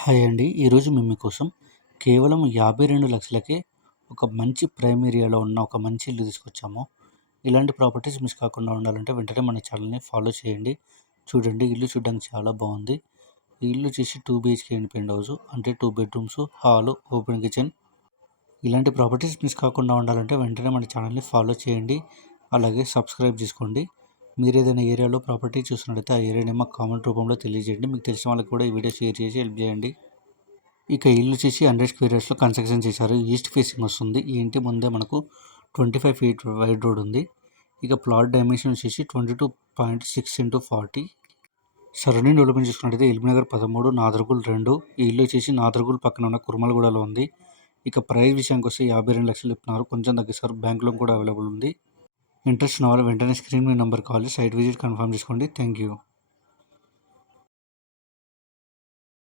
Hi అండి. ఈరోజు మేము మీకోసం కేవలం 52,00,000కే ఒక మంచి ప్రైమ్ ఏరియాలో ఉన్న ఒక మంచి ఇల్లు తీసుకొచ్చాము. ఇలాంటి ప్రాపర్టీస్ మిస్ కాకుండా ఉండాలంటే వెంటనే మన ఛానల్‌ని ఫాలో చేయండి. చూడండి, ఇల్లు చూడడానికి చాలా బాగుంది. ఈ ఇల్లు వచ్చేసి 2 బీహెచ్‌కే ఇండిపెండెంట్ హౌస్, అంటే 2 బెడ్‌రూమ్స్, హాలు, ఓపెన్ కిచెన్. ఇలాంటి ప్రాపర్టీస్ మిస్ కాకుండా ఉండాలంటే వెంటనే మన ఛానల్‌ని ఫాలో చేయండి. అలాగే సబ్స్క్రైబ్ చేసుకోండి. మీరు ఏదైనా ఏరియాలో ప్రాపర్టీ చూసినట్లయితే ఆ ఏరియాని మాకు కామెంట్ రూపంలో తెలియజేయండి. మీకు తెలిసిన వాళ్ళకి కూడా ఈ వీడియో షేర్ చేసి హెల్ప్ చేయండి. ఇక ఇల్లు వచ్చేసి 100 స్క్వేర్ యార్డ్స్‌లో కన్స్ట్రక్షన్ చేశారు. ఈస్ట్ ఫేసింగ్ వస్తుంది. ఈ ఇంటి ముందే మనకు 25 ఫీట్ వైడ్ రోడ్ ఉంది. ఇక ప్లాట్ డైమెన్షన్ వచ్చేసి 22.6x40. సరౌండింగ్ డెవలప్మెంట్ చూసుకున్నట్టయితే ఎల్బీనగర్ 13, నాదర్గుల్ 2. ఈ ఇల్లు వచ్చేసి నాదర్గుల్ పక్కన ఉన్న కుర్మలగూడలో ఉంది. ఇక ప్రైస్ విషయానికి వస్తే 52,00,000 చెప్తున్నారు. కొంచెం తగ్గిస్తారు. బ్యాంక్ లోన్ కూడా అవైలబుల్ ఉంది. ఇంట్రెస్ట్ ఉన్న వాళ్ళు వెంటనే స్క్రీన్ మీద నెంబర్ కాల్ చేసి సైట్ విజిట్ కన్ఫర్మ్ చేసుకోండి. Thank you.